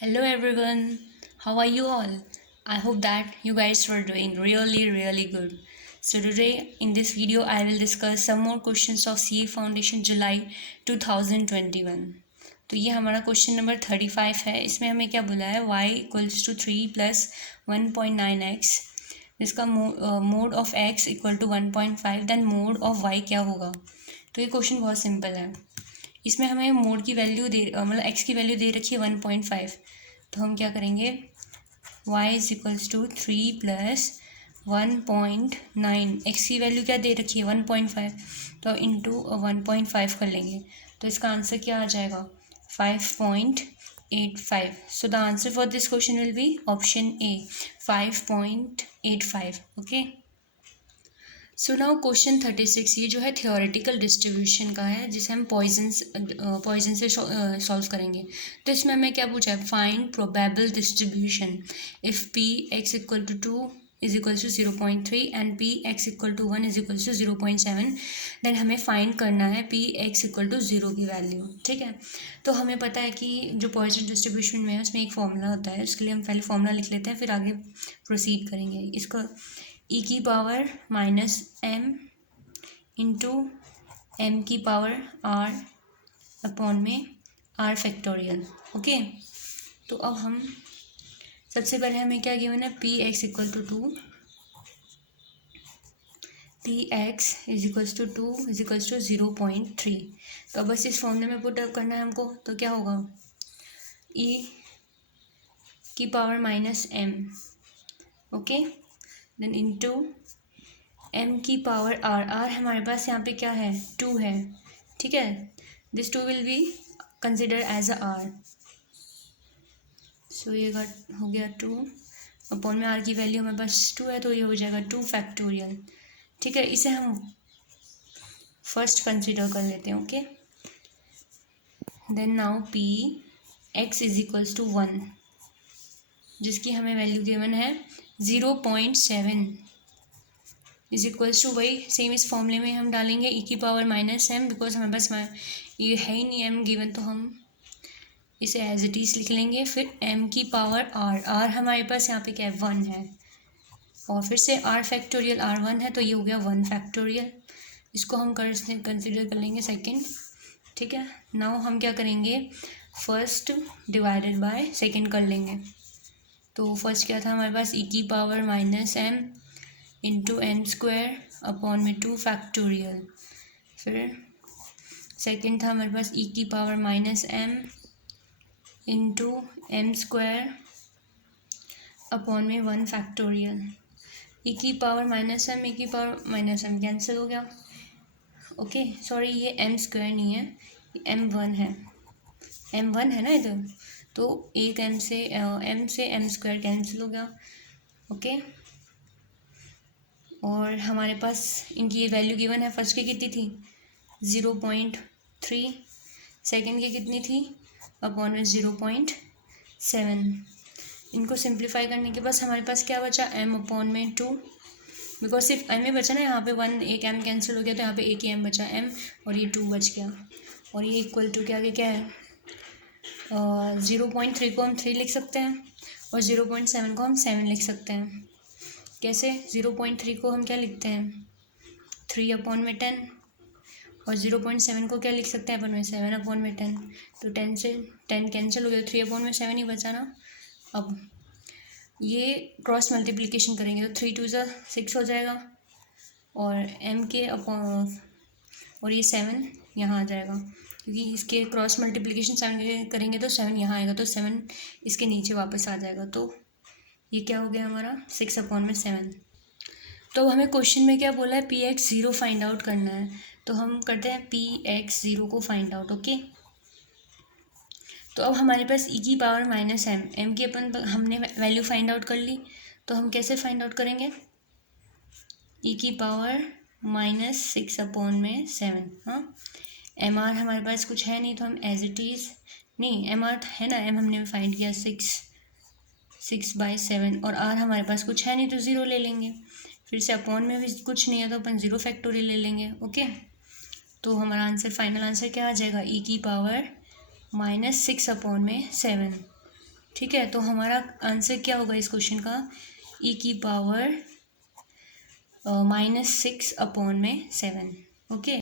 Hello everyone, how are you all? I hope that you guys were doing really good. So today in this video I will discuss some more questions of CA Foundation July 2021. तो ये हमारा question number 35 है. इसमें हमें क्या बोला है y equals to 3 plus 1.9x जिसका mode of x equal to 1.5 then mode of y क्या होगा. तो ये क्वेश्चन बहुत सिंपल है. इसमें हमें मोड की वैल्यू मतलब x की वैल्यू दे रखी है 1.5. तो हम क्या करेंगे y is equals to 3 plus 1.9. x की वैल्यू क्या दे रखी है 1.5. तो इंटू 1.5 कर लेंगे तो इसका आंसर क्या आ जाएगा 5.85. So the answer for this question will be option A 5.85. Okay. So now question 36 ये जो है थियोरेटिकल डिस्ट्रीब्यूशन का है जिसे हम पॉइजन से सॉल्व करेंगे. तो इसमें हमें क्या पूछा है find probable distribution if P X equal to 2 is equal to 0.3 and P X equal to 1 is equal to 0.7. Then हमें फाइंड करना है पी एक्स इक्वल टू 0 की वैल्यू. ठीक है. तो हमें पता है कि जो पॉइजन डिस्ट्रीब्यूशन में है उसमें एक फॉर्मूला होता है. उसके लिए हम पहले फॉर्मूला लिख लेते हैं फिर आगे प्रोसीड करेंगे. इसको ई की power minus M into M की पावर आर अपॉन में आर फैक्टोरियल. ओके. तो अब हम सबसे पहले हमें क्या गिवन है P X equal to 2 P X is equals to 2 is equals to 0.3. तो बस इस फॉर्मूले में पुट अप करना है हमको. तो क्या होगा ई की power minus M. Okay. Then into M की पावर आर. आर हमारे पास यहाँ पे क्या है 2 है. ठीक है. This 2 will be consider as a R. सो ये हो गया 2 अपॉन में आर की वैल्यू हमारे पास 2 है तो ये हो जाएगा 2 फैक्टोरियल. ठीक है. इसे हम फर्स्ट कंसिडर कर लेते हैं. Okay. Then now P X is equals to 1 जिसकी हमें वैल्यू गिवन है 0.7 इज इक्वल्स टू वही सेम इस फॉर्मूले में हम डालेंगे ई की पावर माइनस एम बिकॉज हमारे पास ये है ही नहीं एम गिवन तो हम इसे एज इट इज़ लिख लेंगे. फिर एम की पावर आर. आर हमारे पास यहाँ पे क्या है 1 है और फिर से आर फैक्टोरियल आर 1 है तो ये हो गया 1 फैक्टोरियल. इसको हम कंसिडर कर लेंगे सेकेंड. ठीक है. नाउ हम क्या करेंगे फर्स्ट डिवाइडेड बाय सेकेंड कर लेंगे. तो फर्स्ट क्या था हमारे पास ई की power minus M into M square upon में 2 फैक्टोरियल. फिर सेकेंड था हमारे पास ई की power minus M into M square upon में 1 फैक्टोरियल. ई की पावर माइनस एम ई की पावर माइनस एम कैंसिल हो गया. ओके. सॉरी ये एम स्क्वायर नहीं है ये m1 है. m1 है ना इधर तो एक m से m स्क्वायर कैंसिल हो गया. ओके. और हमारे पास इनकी ये वैल्यू गिवन है. फर्स्ट की कितनी थी 0.3 सेकेंड की कितनी थी अपॉन में 0.7. इनको सिंप्लीफाई करने के बाद हमारे पास क्या बचा m अपॉन में 2 बिकॉज सिर्फ m ही बचा ना. यहाँ पे 1 एक m कैंसिल हो गया तो यहाँ पे एक ही m बचा m और ये 2 बच गया. और ये इक्वल टू के आगे क्या है 0.3 को हम 3 लिख सकते हैं और 0.7 को हम 7 लिख सकते हैं. कैसे 0.3 को हम क्या लिखते हैं 3 अपॉन में 10 और 0.7 को क्या लिख सकते हैं अपन में 7 अपॉन में 10. तो 10 से 10 कैंसिल हो गया 3 अपॉन में 7 ही बचा ना. अब ये क्रॉस मल्टीप्लिकेशन करेंगे तो 3 2 6 हो जाएगा और m के अपॉन और ये 7 यहाँ आ जाएगा क्योंकि इसके क्रॉस मल्टीप्लिकेशन 7 करेंगे तो 7 यहाँ आएगा तो 7 इसके नीचे वापस आ जाएगा. तो ये क्या हो गया हमारा 6 अपॉन में 7. तो हमें क्वेश्चन में क्या बोला है पी एक्स 0 फाइंड आउट करना है. तो हम करते हैं पी एक्स 0 को फाइंड आउट. ओके. तो अब हमारे पास ई की पावर माइनस एम की अपन हमने वैल्यू फाइंड आउट कर ली. तो हम कैसे फाइंड आउट करेंगे ई की पावर माइनस 6 अपॉन में 7. हाँ एम आर हमारे पास कुछ है नहीं तो हम एज इट इज़ नहीं एम आर है ना एम हमने फाइंड किया 6/7 और आर हमारे पास कुछ है नहीं तो 0 ले लेंगे. फिर से अपॉन में भी कुछ नहीं है तो अपन 0 फैक्टोरियल ले लेंगे. ओके. तो हमारा आंसर फाइनल आंसर क्या आ जाएगा ई की पावर -6 अपॉन में 7. ठीक है, तो हमारा आंसर क्या होगा इस क्वेश्चन का, e की पावर -6/7। ओके,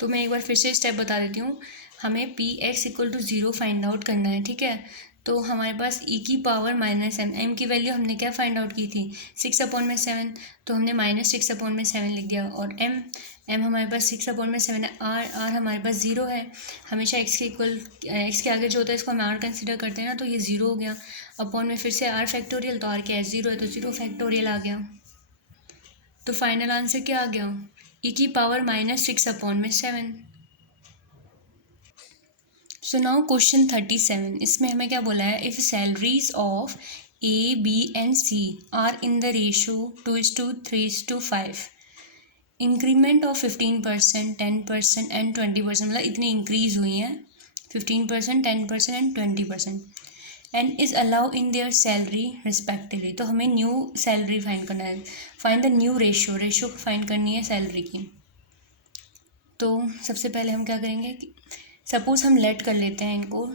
तो मैं एक बार फिर से स्टेप बता देती हूँ। हमें P X equal to 0 find out करना है। ठीक है, तो हमारे पास e की पावर -m, m की वैल्यू हमने क्या फाइंड आउट की थी 6/7, तो हमने -6/7 लिख दिया। और m हमारे पास 6/7 है। r हमारे पास 0 है। हमेशा x के आगे जो होता है इसको हम r कंसिडर करते हैं ना, तो ये 0 हो गया। अपॉन में फिर से r फैक्टोरियल, तो r क्या है 0 है, तो 0 फैक्टोरियल आ गया। तो फाइनल आंसर क्या आ गया, e की पावर -6/7। सो नाउ क्वेश्चन 37, इसमें हमें क्या बोला है, if salaries of A B and C are in the ratio 2:3:5, increment of 15%, 10% and 20%, मतलब इतनी इंक्रीज हुई हैं 15%, 10% and 20%, and is allow in their salary respectively. तो हमें न्यू सैलरी फाइंड करना है, find the new ratio find करनी है सैलरी की। तो सबसे पहले हम क्या करेंगे कि सपोज हम लेट कर लेते हैं इनको,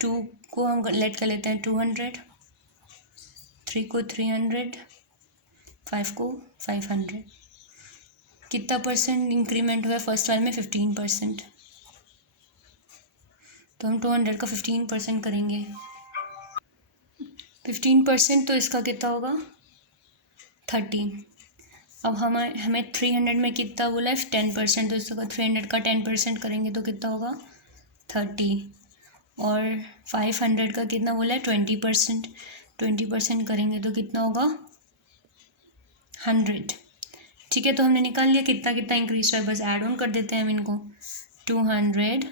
2 को हम लेट कर लेते हैं 200, 3 को 300, 5 को 500। कितना परसेंट इंक्रीमेंट हुआ है फर्स्ट वाले में, 15%। तो हम 200 का 15% करेंगे, 15%, तो इसका कितना होगा 30। अब हमें 300 में कितना बोला है 10%, तो इसका 300 का 10% करेंगे तो कितना होगा 30। और 500 का कितना बोला है 20%, 20% करेंगे तो कितना होगा 100। ठीक है, तो हमने निकाल लिया कितना कितना इंक्रीज हुआ है, बस ऐड ऑन कर देते हैं हम इनको, 200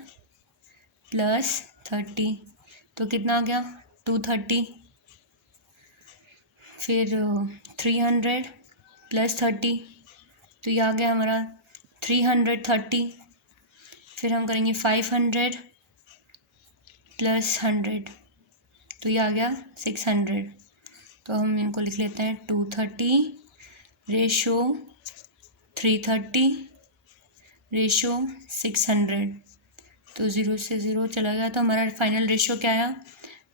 प्लस 30, तो कितना आ गया 230। फिर 300 प्लस 30, तो ये आ गया हमारा 330। फिर हम करेंगे 500 प्लस 100, तो ये आ गया 600। तो हम इनको लिख लेते हैं 230 रेशो 330 रेशो 600। तो 0 से 0 चला गया, तो हमारा फाइनल रेशो क्या आया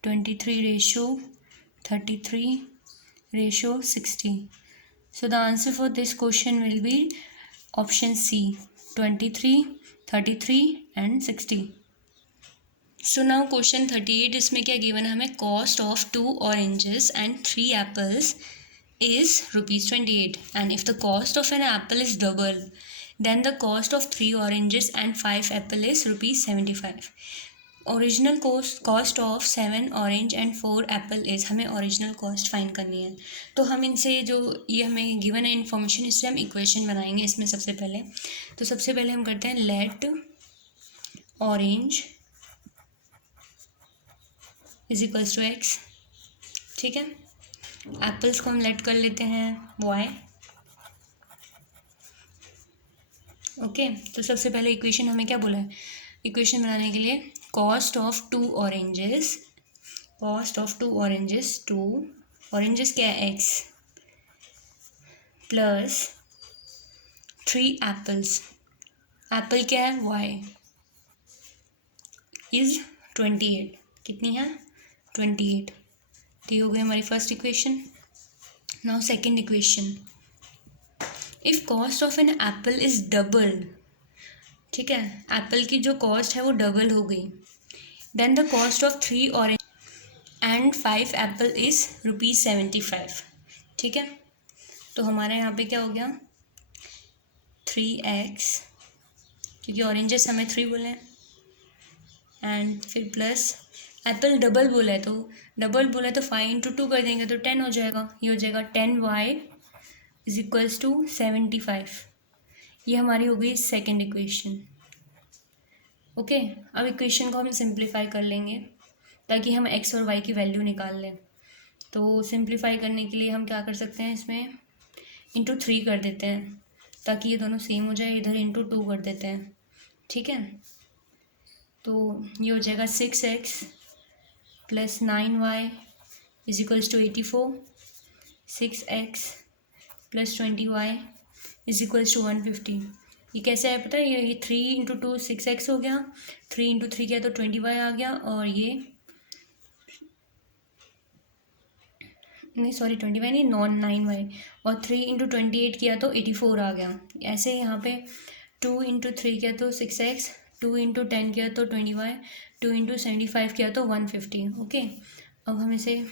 23 ratio 33 ratio 60। So the answer for this question will be option C, 23, 33 and 60. So now question 38, इसमें क्या गिवन है हमें, cost of 2 oranges and 3 apples is ₹28, and if the cost of an apple is double, then the cost of 3 oranges and 5 apple is ₹75. Original cost of 7 orange and 4 Apple is, हमें original cost find करनी है। तो हम इनसे जो ये हमें given है इन्फॉर्मेशन, इससे हम इक्वेशन बनाएंगे। इसमें सबसे पहले हम करते हैं let orange is equals to X. ठीक है, एप्पल्स को हम लेट कर लेते हैं वाई। ओके, तो सबसे पहले इक्वेशन हमें क्या बोला है, इक्वेशन बनाने के लिए cost of 2 oranges, two oranges क्या है x, प्लस 3 एप्पल्स, एप्पल क्या है y, इज 28। कितनी है 28। तो ये हो गई हमारी first equation. Now second equation, if cost of an apple is double, ठीक है, एप्पल की जो कॉस्ट है वो डबल हो गई, then the cost of 3 orange and 5 apple is ₹75। ठीक है, तो हमारे यहाँ पे क्या हो गया 3x, क्योंकि ऑरेंजेस हमें 3 बोले हैं, एंड फिर प्लस एप्पल डबल बोला है, तो 5 × 2 कर देंगे तो 10 हो जाएगा। ये हो जाएगा 10y इज इक्वल्स टू 75। ये हमारी हो गई सेकेंड इक्वेशन। ओके, अब इक्वेशन को हम सिंप्लीफाई कर लेंगे ताकि हम x और y की वैल्यू निकाल लें। तो सिंप्लीफाई करने के लिए हम क्या कर सकते हैं, इसमें ×3 कर देते हैं ताकि ये दोनों सेम हो जाए, इधर ×2 कर देते हैं। ठीक है, तो ये हो जाएगा 6x plus 9y is equals to 84, 6x plus 20y is equals to 150। ये कैसे है पता है, ये 3 × 2 6x हो गया, 3 × 3 किया तो 20y आ गया, और ये नहीं सॉरी 25 नहीं, 9y, और 3 इंटू 28 किया तो 84 आ गया। ऐसे यहाँ पे 2 इंटू 3 किया तो 6x, 2 इंटू 10 किया तो 20y, 2 इंटू 75 किया तो 150। ओके, अब हम इसे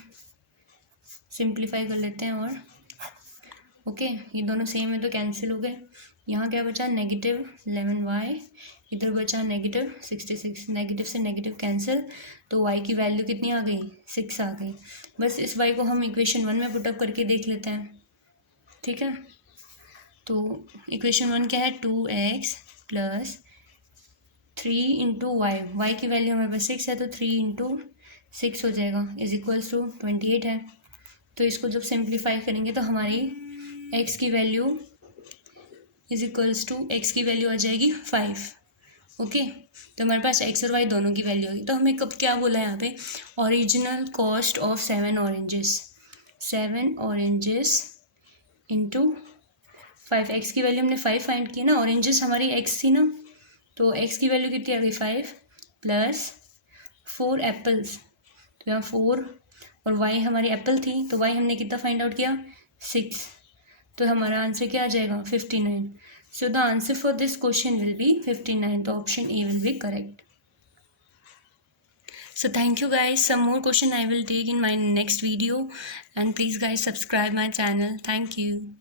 सिंप्लीफाई कर लेते हैं और ओके ये दोनों सेम है तो कैंसिल हो गए। यहाँ क्या बचा, -11y, इधर बचा -66, नेगेटिव से नेगेटिव कैंसिल, तो y की वैल्यू कितनी आ गई, 6 आ गई। बस इस y को हम इक्वेशन 1 में पुटअप करके देख लेते हैं, ठीक है। तो इक्वेशन 1 क्या है, 2x प्लस 3 इंटू वाई की वैल्यू हमारे पास 6 है तो 3 इंटू 6 हो जाएगा, इज इक्वल्स टू 28 है। तो इसको जब सिंप्लीफाई करेंगे तो हमारी x की value is equals to x की वैल्यू आ जाएगी 5। ओके, तो हमारे पास x और y दोनों की वैल्यू होगी। तो हमें कब क्या बोला है यहाँ पे, original cost of 7 oranges, 7 oranges into 5। x की वैल्यू हमने 5 फाइंड की ना, ऑरेंजेस हमारी x थी ना, तो x की वैल्यू कितनी आ गई 5 प्लस 4 एप्पल्स, तो यहाँ 4 और y हमारी एप्पल थी तो y हमने कितना फाइंड आउट किया 6, तो हमारा आंसर क्या आ जाएगा 59। So the answer for this question will be 59, तो option A will be correct. So thank you guys, some more question I will take in my next video, and please guys subscribe my channel. Thank you.